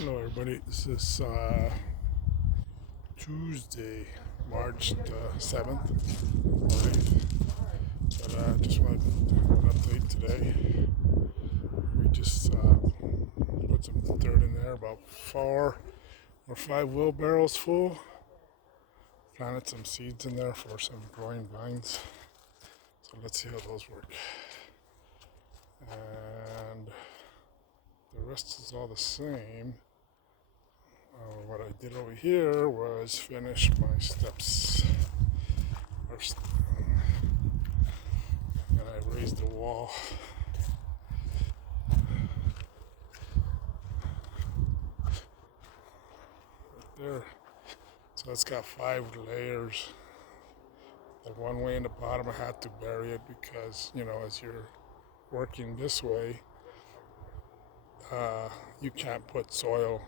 Hello, everybody. This is Tuesday, March the 7th or 8th. But I just wanted to have an update today. We just put some dirt in there, about 4 or 5 wheelbarrows full. Planted some seeds in there for some growing vines. So let's see how those work. And the rest is all the same. What I did over here was finish my steps first, and I raised the wall. Right there. So it's got 5 layers. The one way in the bottom I had to bury it because, as you're working this way, you can't put soil.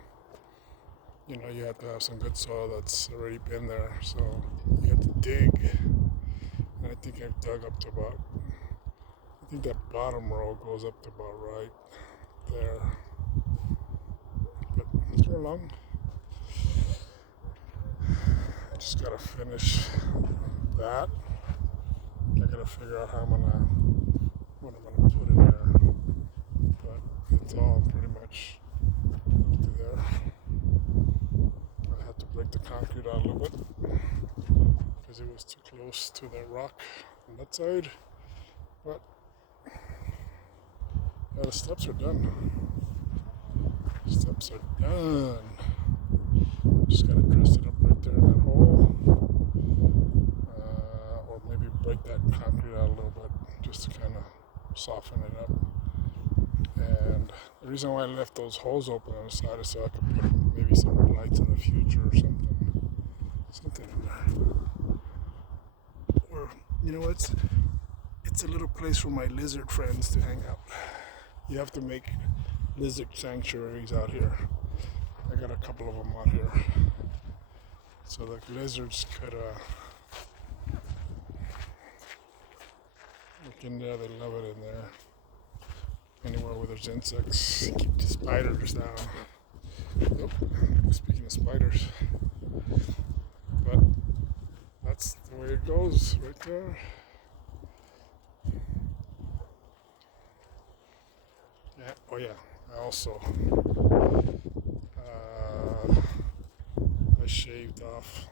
You have to have some good soil that's already been there. So you have to dig. And I think I've dug up to I think that bottom row goes up to about right there. But let's go along. I just gotta finish that. I gotta figure out what I'm gonna put in there. But it's all pretty much up to there. I had to break the concrete out a little bit because it was too close to the rock on that side. But yeah, the steps are done. Steps are done. Just gotta dress it up right there in that hole, or maybe break that concrete out a little bit just to kind of soften it up. And the reason why I left those holes open on the side is so I could put maybe some lights in the future or something in there. Or it's a little place for my lizard friends to hang out. You have to make lizard sanctuaries out here. I got a couple of them out here, so the lizards could look in there. They love it in there. Anywhere where there's insects, keep the spiders down. Nope. Speaking of spiders, but that's the way it goes right there. Yeah. Oh yeah. I also I shaved off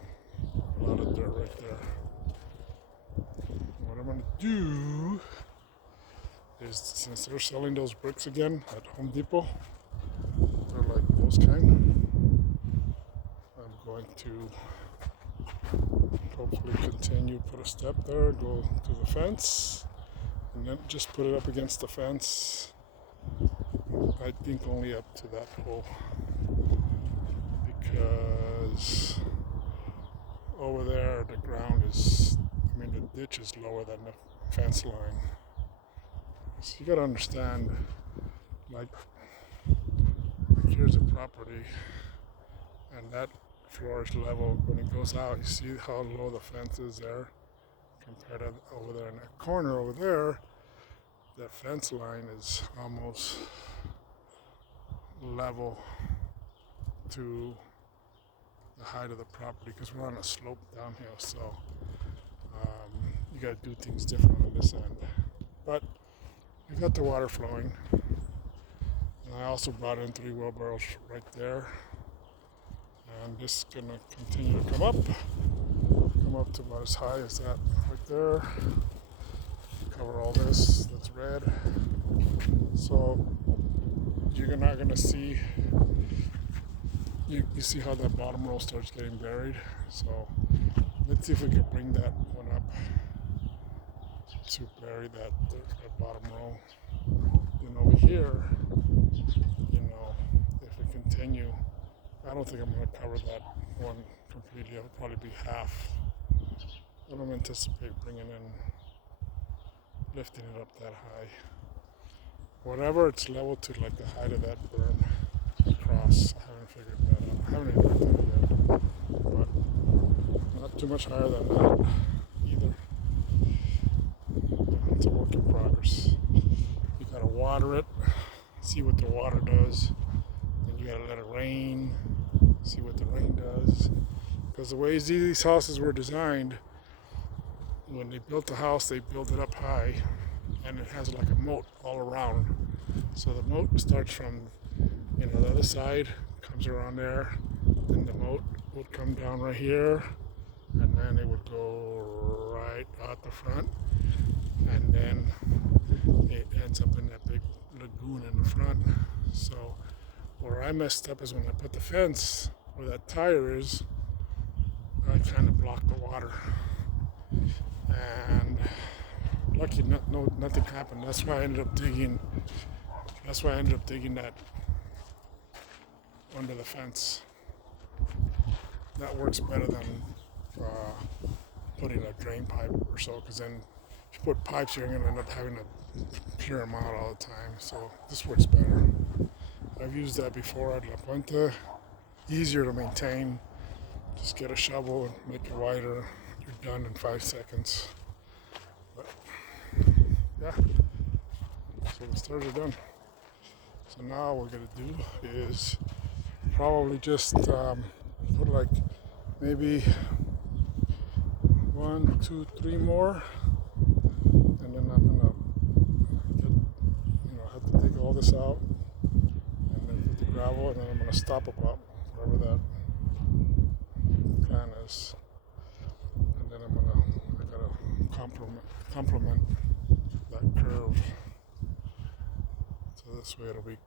a lot of dirt right there. What I'm gonna do is, since they're selling those bricks again at Home Depot, they're like those kind. I'm going to hopefully continue, put a step there, go to the fence, and then just put it up against the fence. I think only up to that hole, because over there the ground is, the ditch is lower than the fence line. So you gotta understand, like here's a property, and that floor is level. When it goes out, you see how low the fence is there compared to over there in that corner over there. That fence line is almost level to the height of the property because we're on a slope downhill. So you got to do things different on this end. But we got the water flowing. And I also brought in 3 wheelbarrows right there. And this is going to continue to come up to about as high as that right there. Cover all this that's red. So you're not going to see, you see how that bottom row starts getting buried. So let's see if we can bring that one up to bury that bottom row. Then over here, if we continue, I don't think I'm going to cover that one completely. It'll probably be half. I don't anticipate lifting it up that high. Whatever, it's level to like the height of that berm across. I haven't figured that out. I haven't even looked at it yet. But not too much higher than that either. It's a work in progress. You gotta water it, see what the water does, and you gotta let it rain, see what the rain does. Because the way these houses were designed, when they built the house, they built it up high, and it has like a moat all around. So the moat starts from, the other side, comes around there, then the moat would come down right here, and then it would go right out the front, and then it ends up in that big lagoon in the front. So where I messed up is when I put the fence where that tire is, I kind of blocked the water, and lucky nothing happened. That's why I ended up digging that under the fence. That works better than putting a drain pipe or so, because then if you put pipes, you're going to end up having to clear them out all the time. So this works better. I've used that before at La Puente. Easier to maintain. Just get a shovel and make it wider. You're done in 5 seconds. But yeah, so the stairs are done. So now what we're going to do is probably just put like maybe 1, 2, 3 more, and then I'm gonna have to dig all this out, and then put the gravel, and then I'm gonna stop about wherever that plan is, and then I gotta complement that curve, so this way it'll be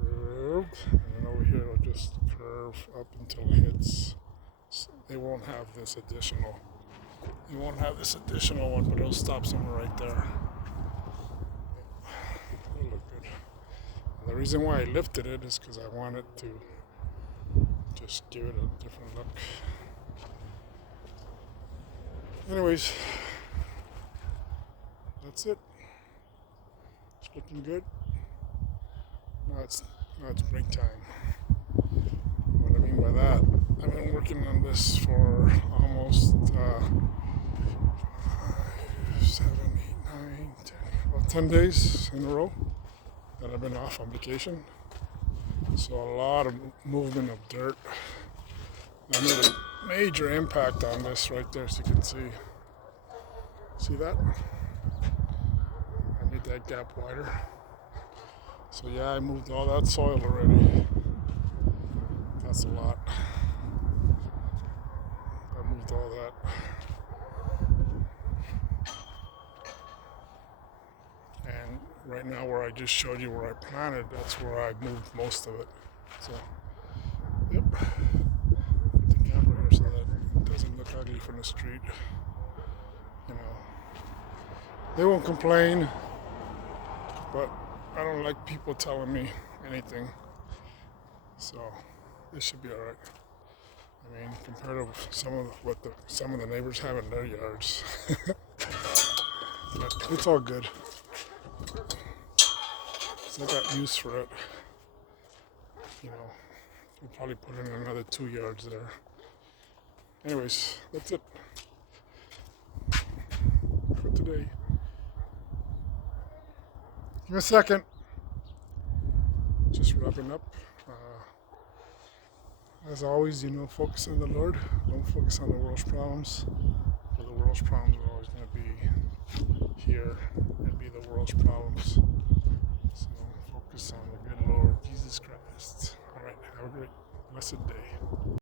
curved, and then over here it'll just curve up until it hits. They won't have this additional. You won't have this additional one, but it'll stop somewhere right there. It'll look good. And the reason why I lifted it is because I wanted to just give it a different look. Anyways, that's it. It's looking good. Now it's break time. What I mean by that, I've been working on this for almost 7, 8, 9, 10, about 10 days in a row that I've been off on vacation. So a lot of movement of dirt. I made a major impact on this right there, so you can see. See that? I made that gap wider. So yeah, I moved all that soil already. That's a lot. I moved all that. And right now where I just showed you where I planted, that's where I moved most of it. So, yep. Put the camera here so that it doesn't look ugly from the street. They won't complain, but I don't like people telling me anything. So this should be all right. I mean, compared to some of the neighbors have in their yards, but it's all good. So I got use for it. We'll probably put in another 2 yards there. Anyways, that's it for today. Give me a second. Just wrapping up. As always, focus on the Lord. Don't focus on the world's problems. For the world's problems are always going to be here and be the world's problems. So focus on the good Lord Jesus Christ. All right, have a great, blessed day.